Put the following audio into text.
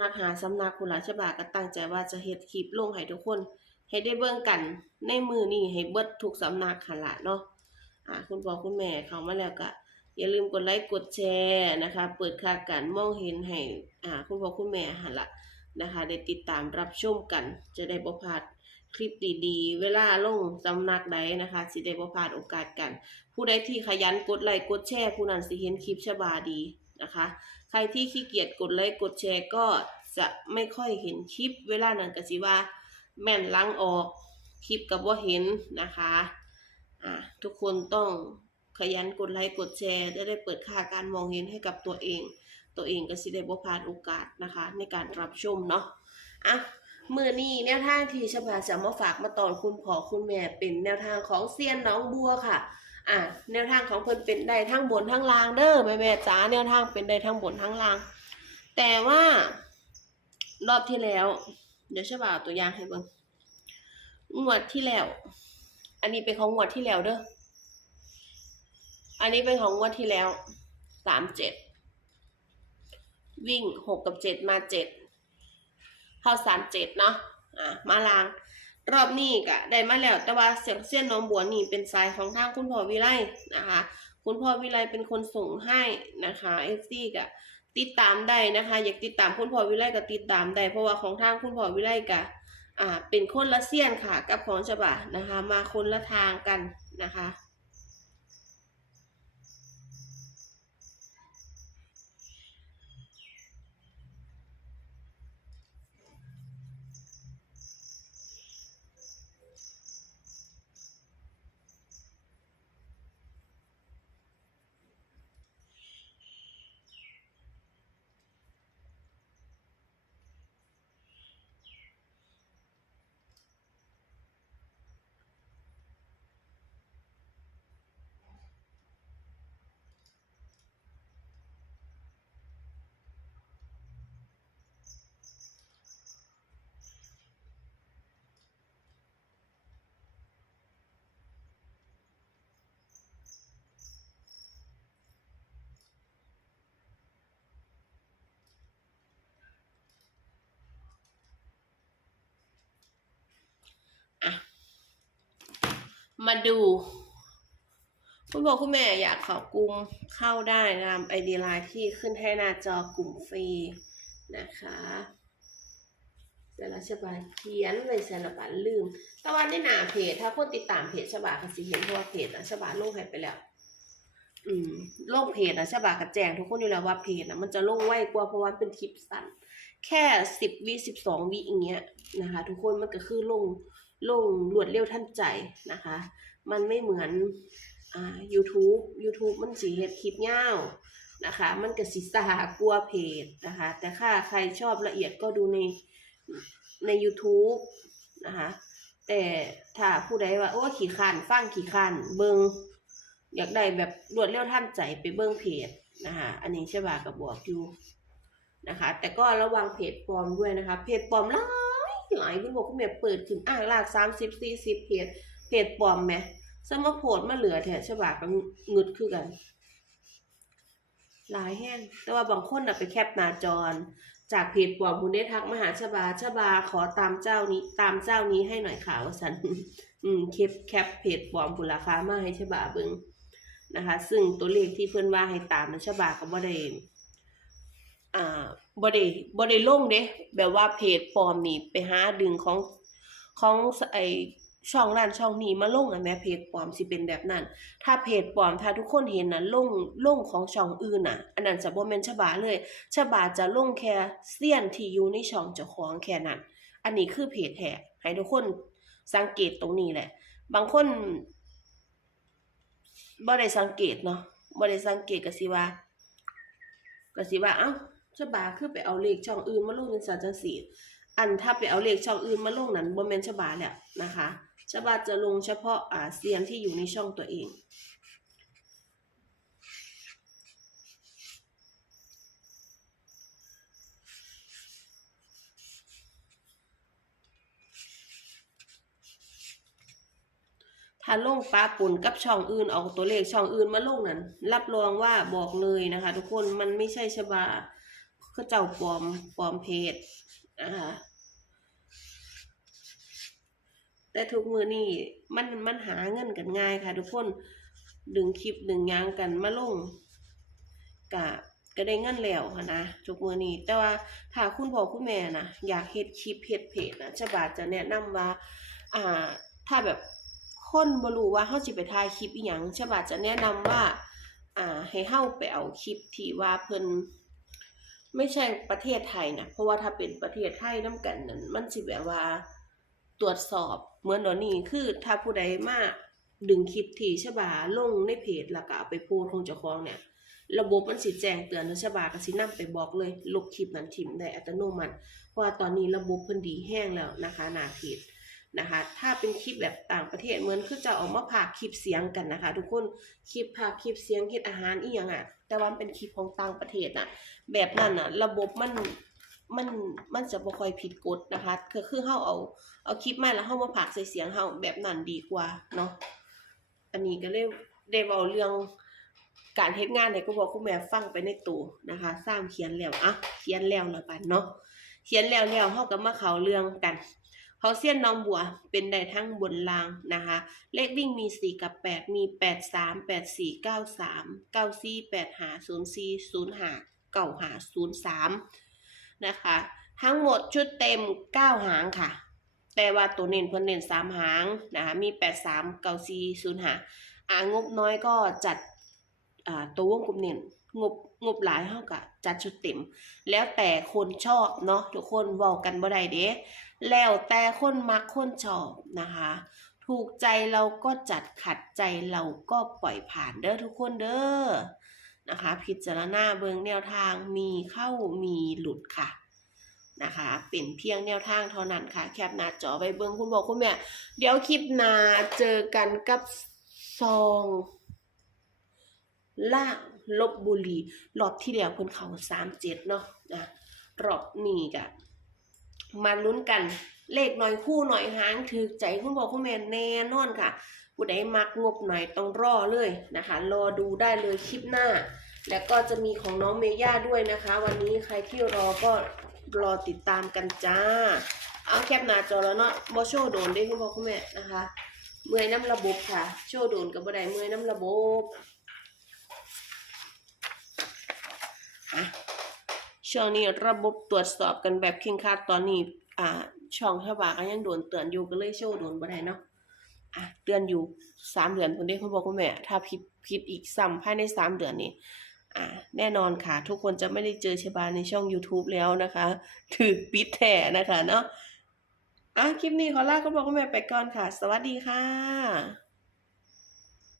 นักหาสำนักคุณราชบาก็ตั้งใจว่าจะเฮ็ดคลิปลงให้ทุกคนให้ได้เบิ่งกันในมือนี้ให้เบิดทุกสำนักหั่นละเนาะอ่าคุณพ่อคุณแม่เขามาแล้วก็อย่าลืมกดไลค์กดแชร์นะคะ เปิดค่าการมองเห็นให้อ่าคุณพ่อคุณแม่หั่นละนะคะได้ติดตามรับชมกัน จะได้บ่พลาดคลิปดีๆ เวลาลงสำนักใดนะคะสิได้บ่พลาดโอกาสกัน ผู้ใดที่ขยันกดไลค์กดแชร์ผู้นั้นสิเห็นคลิปฉบาดี นะคะ ใครที่ขี้เกียจกดไลค์กดแชร์ก็จะไม่ค่อยเห็นคลิปเวลานั้นก็สิว่า แม่นหลังออกคลิปกับว่าเห็นนะคะอ่าทุกคนต้องขยันกดไลค์กดแชร์จะได้เปิดค่าการมองเห็นให้กับตัวเอง ตัวเองก็สิได้บ่พลาดโอกาสนะคะ ในการรับชมเนาะอะมือนี้แนวทางที่ฉบาจะมาฝากมาตอนคุณพ่อคุณแม่เป็นแนวทางของเซียนน้องบัวค่ะ อะแนวทางของเพิ่นเป็นได้ทั้งบนทั้งล่างเด้อแม่แม่จ๋าแนวทางเป็นได้ทั้งบนทั้งล่าง แต่ว่ารอบที่แล้ว เดี๋ยวฉบาเอาตัวอย่างให้เบิ่งงวดที่แล้ว อันนี้เป็นของงวดที่แล้วเด้ออันนี้เป็นของงวดที่แล้วสามเจ็ดวิ่งหกกับเจ็ดมาเจ็ดเข้าสามเจ็ดเนาะอะมาลาง รอบนี้ก็ได้มาแล้วแต่ว่าเสียงเส้นน้องบัวนี่เป็นสายของทางคุณพ่อวิไลนะคะ คุณพ่อวิไลเป็นคนส่งให้นะคะเอฟซีก็ติดตามได้นะคะ อยากติดตามคุณพ่อวิไลก็ติดตามได้เพราะว่าของทางคุณพ่อวิไลก็อ่าเป็นคนละเซียนค่ะ กับของฉบานะคะ มาคนละทางกันนะคะ มาดู คุณพ่อคุณแม่อยากเขอกลุ่มเข้าได้ตามไอเดียไลน์ที่ขึ้นให้หน้าจอกลุ่มฟรีนะคะแต่ละฉบับเขียนเลยสารบัญลืม แต่ว่าในหน้าเพจ ถ้าคนติดตามเพจฉบับก็สิเห็นเพราะว่าเพจนะฉบับลงให้ไปแล้ว อืมลงเพจนะฉบับก็แจงทุกคนอยู่แล้วว่าเพจนะมันจะลงไวกว่าเพราะว่าเป็นคลิปสั้น แค่สิบวิสิบสองวิอย่างเงี้ยนะคะ ทุกคนมันก็คือลง ลงรวดเร็วทันใจนะคะ มันไม่เหมือนอ่า YouTube YouTube มันสีเฮ็ดคลิปยาวนะคะ มันก็สิสหากลัวเพจนะคะ แต่ถ้าใครชอบละเอียดก็ดูในใน YouTube นะคะแต่ถ้าผู้ใดว่าโอ้ขี่ขันฟังขี่ขันเบิงอยากได้แบบรวดเร็วทันใจไปเบิงเพจนะคะอันนี้ใช่ป่ะกับบอกอยู่นะคะ แต่ก็ระวังเพจปลอมด้วยนะคะ เพจปลอมหลา หลายคุณบอกคุณแม่เปิดถึงอ่างลากสามสิบสี่สิบเพจเพจปลอมไหมสมโพดมาเหลือแถฉบาก็งึดคือกัน หลายแห้งแต่ว่าบางคนน่ะไปแคปหน้าจอจากเพจปลอมคุณได้ทักมหาฉบาฉบาขอตามเจ้านี้ตามเจ้านี้ให้หน่อยค่ะว่าสันอืมเคปแคปเพจปลอมบุราคามาให้ฉบาเบิงนะคะ ซึ่งตัวเลขที่เพื่อนว่าให้ตามนะฉบาก็บ่ได้ อ่าบ่ได้บ่ได้ลงเด้แบบว่าเพจปลอมนี่ไปหาดึงของของไอช่องนั้นช่องนี้มาลงอันแม่เพจปลอมสิเป็นแบบนั้น ถ้าเพจปลอมถ้าทุกคนเห็นนะลงลงของช่องอื่นน่ะ อันนั้นจะบ่แม่นฉบาเลยฉบาจะลงแค่เสี้ยนที่อยู่ในช่องเจ้าของแค่นั้น อันนี้คือเพจแท้ให้ทุกคนสังเกตตรงนี้แหละ บางคนบ่ได้สังเกตเนาะบ่ได้สังเกตก็สิว่าก็สิว่าเอ้า ฉบาคือไปเอาเลขช่องอื่นมาลงจังซั่นจังซี่อันถ้าไปเอาเลขช่องอื่นมาลงนั้นบ่แม่นฉบาแล้วนะคะฉบับจะลงเฉพาะอาเซียนที่อยู่ในช่องตัวเองถ้าลงปลาปุ่นกับช่องอื่นเอาตัวเลขช่องอื่นมาลงนั้น รับรองว่าบอกเลยนะคะ ทุกคนมันไม่ใช่ฉบา เขาเจ้าปลอมปลอมเพจนะคะแต่ทุกมือนี่มันมันหาเงินกันง่ายค่ะ ทุกคนดึงคลิปดึงยางกันมาลงกะก็ได้เงินแล้วค่ะนะทุกมือนี้ แต่ว่าถ้าคุณพ่อคุณแม่นะอยากเฮ็ดคลิปเฮ็ดเพจนะฉบาจะแนะนำว่า อ่า ถ้าแบบคนบ่รู้ว่าเฮาสิไปถ่ายคลิปอีหยังฉบาจะแนะนำว่า อ่า ให้เฮาไปเอาคลิปที่ว่าเพิ่น ไม่ใช่ประเทศไทยนะเพราะว่าถ้าเป็นประเทศไทยนํกันนั้นมันสิแบบว่าตรวจสอบเหมือนเดี๋ยวนี้คือถ้าผู้ใดมาดึงคลิปที่ฉบาลงในเพจแล้วก็เอาไปโพสของเจ้าของเนี่ย ระบบมันสิแจ้งเตือนแล้วฉบาก็สินำไปบอกเลยลบคลิปนั้นทิ้งได้อัตโนมัติเพราะว่าตอนนี้ระบบเพิ่นดีแห้งแล้วนะคะหน้าเพจ นะคะ ถ้าเป็นคลิปแบบต่างประเทศเหมือนคือจะเออกมาพาคลิปเสียงกันนะคะ ทุกคนคลิปพากคลิปเสียงเฮ็ดอาหารอีหยังอะ แต่ว่าเป็นคลิปของต่างประเทศน่ะ แบบนั้นน่ะ ระบบมันมันมันจะบ่ค่อยผิดกฎนะคะก็คือเฮาเอาเอาคลิปมาแล้วเฮามาพากใส่เสียงเฮาแบบนั้นดีกว่าเนาะอันนี้ก็เลยได้เว้าเรื่องการเฮ็ดงานให้คุณพ่อคุณแม่ฟังไปในตู้นะคะสร้างเขียนแล้วอะเขียนแล้วแล้วกันเนาะเขียนแล้วแล้วเฮาก็มาเข้าเรื่องกัน เขาเสี้ยนน้องบัวเป็นได้ทั้งบนล่างนะคะ เลขวิ่งมี 4 กับ 8 มี 8 3 8 4 9 3 9 4 8 5 0 4 0 5 9 5 0 3นะคะ ทั้งหมดชุดเต็ม 9 หางค่ะ แต่ว่าตัวเน้นเพิ่นเน้น3 หางนะคะ มี 8 3 9 4 0 5อ่างบน้อยก็จัดตัววงกลมเน้น งบงบหลายเท่ากับจัดชุดเต็ม แล้วแต่คนชอบเนาะทุกคนเว้ากันบ่ได้เด้แล้วแต่คนมักคนชอบนะคะ ถูกใจเราก็จัดขัดใจเราก็ปล่อยผ่านเด้อทุกคนเด้อนะคะ พิจารณาเบิงแนวทางมีเข้ามีหลุดค่ะนะคะ เป็นเพียงแนวทางเท่านั้นค่ะ แคปหน้าจอไปเบิงคุณบอกคุณแม่เดี๋ยวคลิปหน้าเจอกันกับซอง ล่างลบบุรีรอบที่แล้วเพิ่นเขาสามเจ็ดเนาะนะรอบนี้กะมาลุ้นกันเลขหน่อยคู่หน่อยหางถือใจคุณบอกคุณแม่แน่นอนค่ะผู้ใดมักงบหน่อยต้องรอเลยนะคะ รอดูได้เลยคลิปหน้า แล้วก็จะมีของน้องเมย่าด้วยนะคะ วันนี้ใครที่รอก็รอติดตามกันจ้า เอาแคปหน้าจอแล้วเนาะบ่โชว์โดนได้คุณพ่อคุณแม่นะคะ เมื่อยน้ำระบบค่ะ โชว์โดนกับบ่ได้เมื่อยน้ำระบบ อะช่วงนี้ระบบตรวจสอบกันแบบเคร่งครัดตอนนี้อ่าช่องชาวบ้าก็ยังโดนเตือนอยู่ก็เลยโชว์โดนบ่ได้เนาะอะเตือนอยู่สามเดือนคนเด้คุณพ่อคุณแม่ ถ้าผิดผิดอีกซ้ำภายในสามเดือนนี้อ่าแน่นอนค่ะ ทุกคนจะไม่ได้เจอเชบาในช่อง YouTube แล้วนะคะ ถือปิดแท้นะคะเนาะอะคลิปนี้ขอลาคุณพ่อคุณแม่ไปก่อนค่ะ สวัสดีค่ะ